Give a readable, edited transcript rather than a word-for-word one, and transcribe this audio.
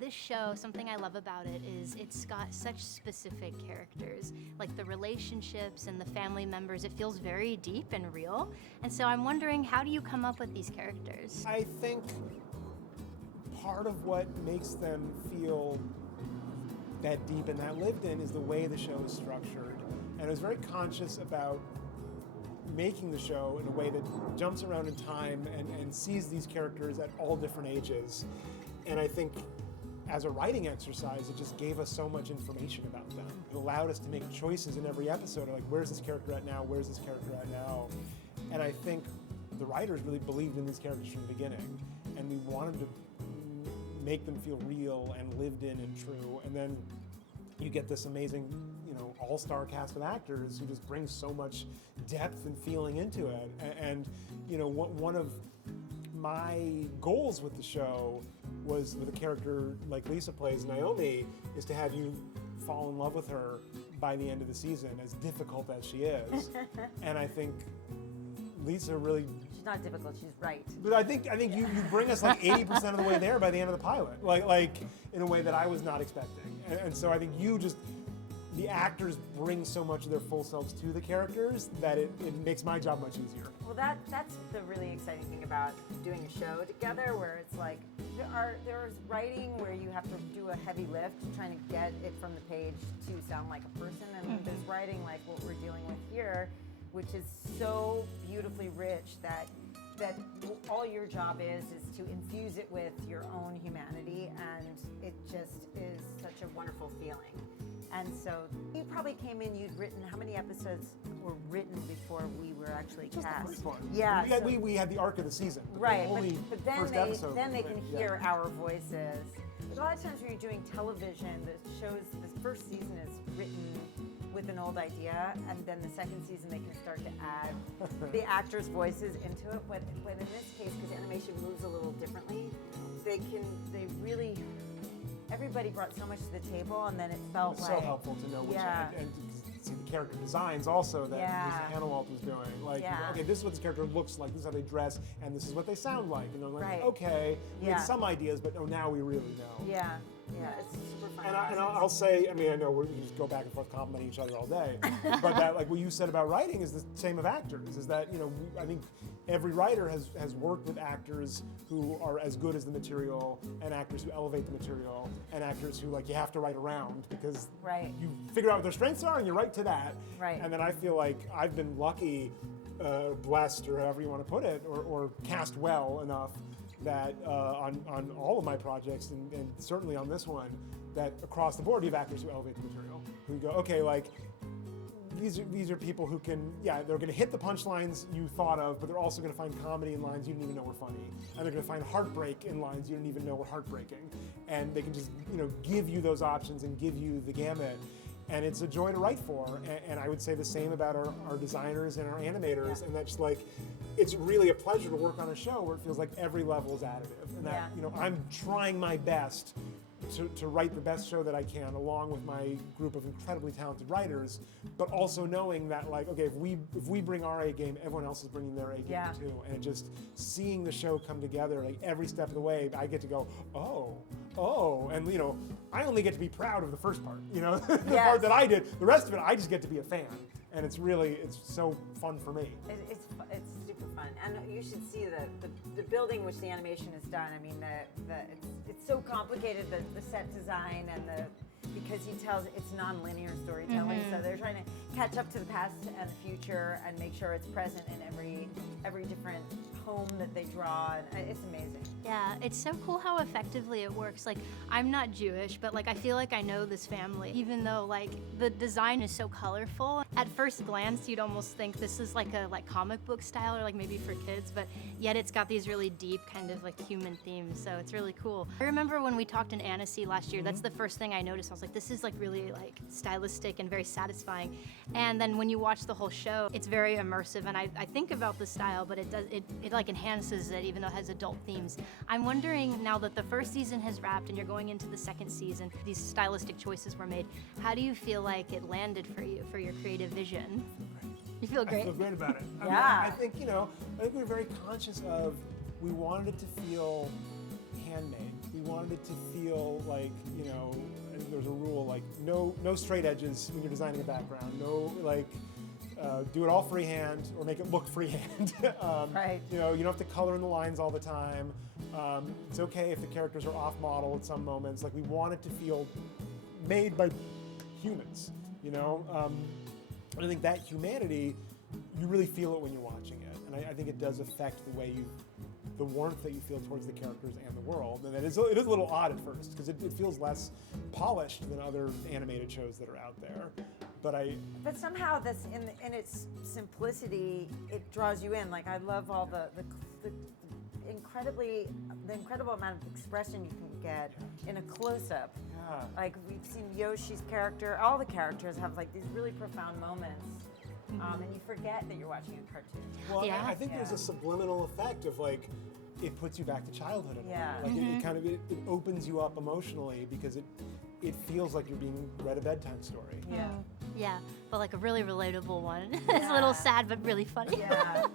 This show, something I love about it is it's got such specific characters, like the relationships and the family members. It feels very deep and real. And so I'm wondering, how do you come up with these characters? I think part of what makes them feel that deep and that lived in is the way the show is structured. And I was very conscious about making the show in a way that jumps around in time and sees these characters at all different ages. And I think as a writing exercise, it just gave us so much information about them. It allowed us to make choices in every episode, like where's this character at now, where's this character at now? And I think the writers really believed in these characters from the beginning, and we wanted to make them feel real and lived in and true. And then you get this amazing, all-star cast of actors who just bring so much depth and feeling into it. And one of my goals with the show was, with a character like Lisa plays, Naomi, is to have you fall in love with her by the end of the season, as difficult as she is. And I think Lisa really... She's not difficult, she's right. But I think you bring us like 80% of the way there by the end of the pilot, like in a way that I was not expecting. And so I think the actors bring so much of their full selves to the characters that it makes my job much easier. Well, that's the really exciting thing about doing a show together, where it's like there's writing where you have to do a heavy lift trying to get it from the page to sound like a person, and there's writing like what we're dealing with here, which is so beautifully rich that all your job is to infuse it with your own humanity, and it just is such a wonderful feeling. And so you probably came in, you'd written, how many episodes were written before we were actually Just cast? the first one. Yeah. We had the arc of the season. Right, but then they can hear our voices. A lot of times when you're doing television, the first season is written with an old idea, and then the second season they can start to add the actors' voices into it. But in this case, because animation moves a little differently, everybody brought so much to the table, and then it felt It was like... so helpful to know which, and to see the character designs also that Lisa Edelstein was doing. Like, okay, this is what this character looks like, this is how they dress, and this is what they sound like. And I'm like, okay, we had some ideas, but now we really know. Yeah, it's super fun. And I'll say, I know we can just go back and forth complimenting each other all day, but that, like what you said about writing, is the same of actors. Is that I think every writer has worked with actors who are as good as the material, and actors who elevate the material, and actors who you have to write around because you figure out what their strengths are and you write to that. Right. And then I feel like I've been lucky, blessed, or however you want to put it, or cast well enough that on all of my projects, and certainly on this one, that across the board you have actors who elevate the material, who go, okay, these are people who can, they're going to hit the punchlines you thought of, but they're also going to find comedy in lines you didn't even know were funny, and they're going to find heartbreak in lines you didn't even know were heartbreaking, and they can just give you those options and give you the gamut. And it's a joy to write for, and I would say the same about our designers and our animators, and that's it's really a pleasure to work on a show where it feels like every level is additive, and that I'm trying my best to write the best show that I can, along with my group of incredibly talented writers, but also knowing that okay, if we bring our A game, everyone else is bringing their A game too, and just seeing the show come together, every step of the way, I get to go, oh, and I only get to be proud of the first part, the part that I did. The rest of it, I just get to be a fan, and it's so fun for me. It's super fun, and you should see the building which the animation is done. I mean, it's so complicated, the set design and because he tells it's non-linear storytelling, so they're trying to catch up to the past and the future and make sure it's present in every different home that they draw, and it's amazing. Yeah, it's so cool how effectively it works. I'm not Jewish, but I feel like I know this family, even though the design is so colorful. At first glance, you'd almost think this is a comic book style, or maybe for kids, but yet it's got these really deep kind of human themes, so it's really cool. I remember when we talked in Annecy last year, that's the first thing I noticed. I was like, this is really stylistic and very satisfying. And then when you watch the whole show, it's very immersive, and I think about the style, but it enhances it, even though it has adult themes. I'm wondering, now that the first season has wrapped and you're going into the second season, these stylistic choices were made, how do you feel like it landed for you, for your creative vision? You feel great? I feel great about it. I think we were very conscious of, we wanted it to feel handmade. We wanted it to feel like, you know, I think there's a rule like no straight edges when you're designing a background. No, like, do it all freehand or make it look freehand. Right. You know, you don't have to color in the lines all the time. It's okay if the characters are off model at some moments. Like, we want it to feel made by humans, you know? And I think that humanity, you really feel it when you're watching it. And I think it does affect the way the warmth that you feel towards the characters and the world. And it is a little odd at first, because it feels less polished than other animated shows that are out there. But somehow this, in its simplicity, it draws you in. Like, I love all the incredible amount of expression you can get in a close-up. Yeah. Like, we've seen Yoshi's character, all the characters have like these really profound moments, and you forget that you're watching a cartoon. Well, Yeah. I think there's a subliminal effect of, like, it puts you back to childhood in a way. Yeah. Like, it kind of it opens you up emotionally, because it feels like you're being read a bedtime story. Yeah. Yeah, but like a really relatable one. It's a little sad, but really funny. Yeah.